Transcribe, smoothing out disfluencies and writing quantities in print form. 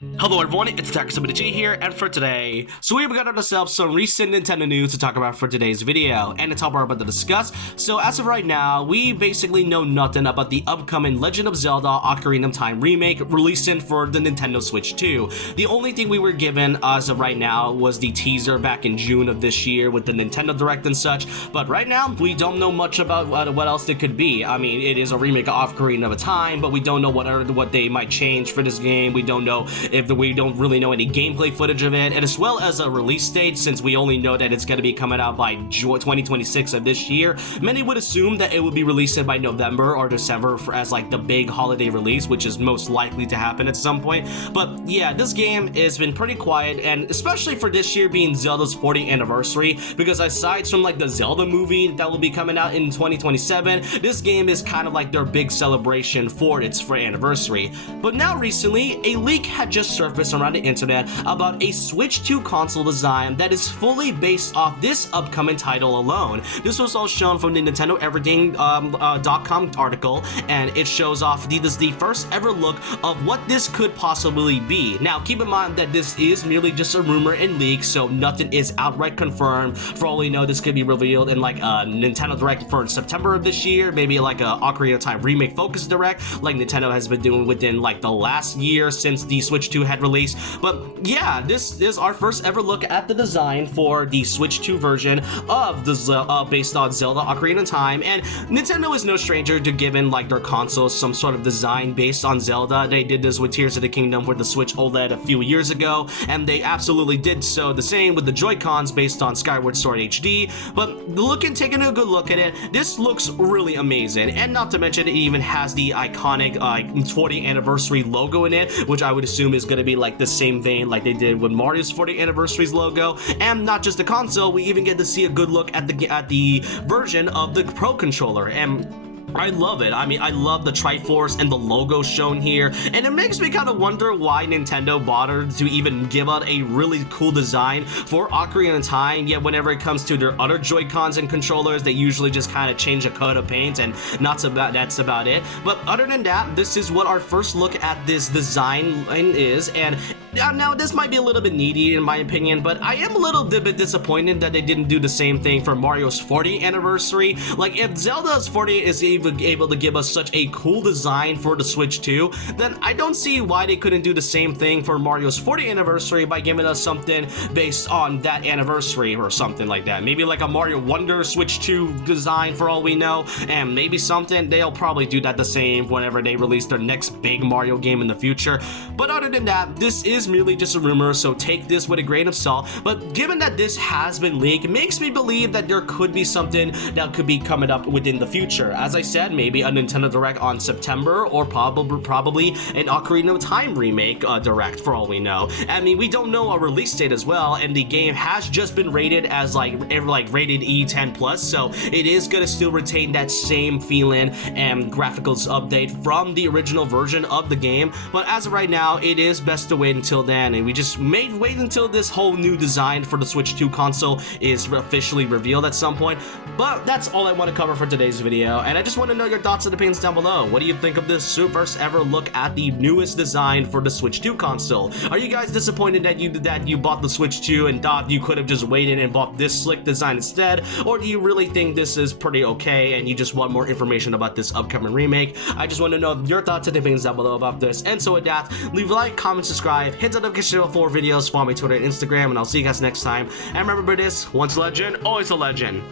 Hello everyone, it's Takasubitachi here, and for today, we've got ourselves some recent Nintendo news to talk about for today's video, and it's all we're about to discuss. So as of right now, we basically know nothing about the upcoming Legend of Zelda Ocarina of Time remake releasing for the Nintendo Switch 2. The only thing we were given as of right now was the teaser back in June of this year with the Nintendo Direct and such, but right now, we don't know much about what else it could be. I mean, it is a remake of Ocarina of Time, but we don't know what they might change for this game. We don't know if we don't really know any gameplay footage of it, and as well as a release date, since we only know that it's going to be coming out by 2026 of this year. Many would assume that it would be released by November or December as like the big holiday release, which is most likely to happen at some point. But yeah, this game has been pretty quiet, and especially for this year being Zelda's 40th anniversary, because aside from like the Zelda movie that will be coming out in 2027, this game is kind of like their big celebration for its anniversary. But now recently, a leak had just surfaced around the internet about a Switch 2 console design that is fully based off this upcoming title alone. This was all shown from the Nintendo Everything.com article, and it shows off this the first ever look of what this could possibly be. Now, keep in mind that this is merely just a rumor and leak, so nothing is outright confirmed. For all we know, this could be revealed in like a Nintendo Direct for September of this year, maybe like a Ocarina of Time remake focus direct, like Nintendo has been doing within like the last year since the Switch 2 had released. But yeah, this is our first ever look at the design for the Switch 2 version of the based on Zelda Ocarina of Time, and Nintendo is no stranger to giving like their consoles some sort of design based on Zelda. They did this with Tears of the Kingdom with the Switch OLED a few years ago, and they absolutely did so the same with the Joy-Cons based on Skyward Sword HD. But taking a good look at it, this looks really amazing, and not to mention it even has the iconic 40th anniversary logo in it, which I would assume is going to be like the same vein like they did with Mario's 40th anniversary's logo. And not just the console, we even get to see a good look at the version of the Pro Controller, and I love it. I mean, I love the Triforce and the logo shown here, and it makes me kind of wonder why Nintendo bothered to even give out a really cool design for Ocarina of Time, yet whenever it comes to their other Joy-Cons and controllers, they usually just kind of change a coat of paint, and that's about it. But other than that, this is what our first look at this design is, and now this might be a little bit needy in my opinion, but I am a little bit disappointed that they didn't do the same thing for Mario's 40th anniversary. Like, if Zelda's 40th is even able to give us such a cool design for the Switch 2, then I don't see why they couldn't do the same thing for Mario's 40th anniversary by giving us something based on that anniversary or something like that. Maybe like a Mario Wonder Switch 2 design for all we know, and maybe something, they'll probably do that the same whenever they release their next big Mario game in the future. But other than that, this is merely just a rumor, so take this with a grain of salt. But given that this has been leaked, it makes me believe that there could be something that could be coming up within the future. As I said, maybe a Nintendo Direct on September, or probably an Ocarina of Time remake Direct for all we know. I mean, we don't know a release date as well, and the game has just been rated as like rated E10+, so it is gonna still retain that same feeling and graphics update from the original version of the game. But as of right now, it is best to wait until then, and we just wait until this whole new design for the Switch 2 console is officially revealed at some point. But that's all I want to cover for today's video, and I just want to know your thoughts and opinions down below. What do you think of this first ever look at the newest design for the Switch 2 console? Are you guys disappointed that you bought the Switch 2 and thought you could have just waited and bought this slick design instead? Or do you really think this is pretty okay and you just want more information about this upcoming remake? I just want to know your thoughts and opinions down below about this. And so with that, leave a like, comment, subscribe, hit the notification bell for more videos, follow me on Twitter and Instagram, and I'll see you guys next time. And remember this, once a legend, always a legend.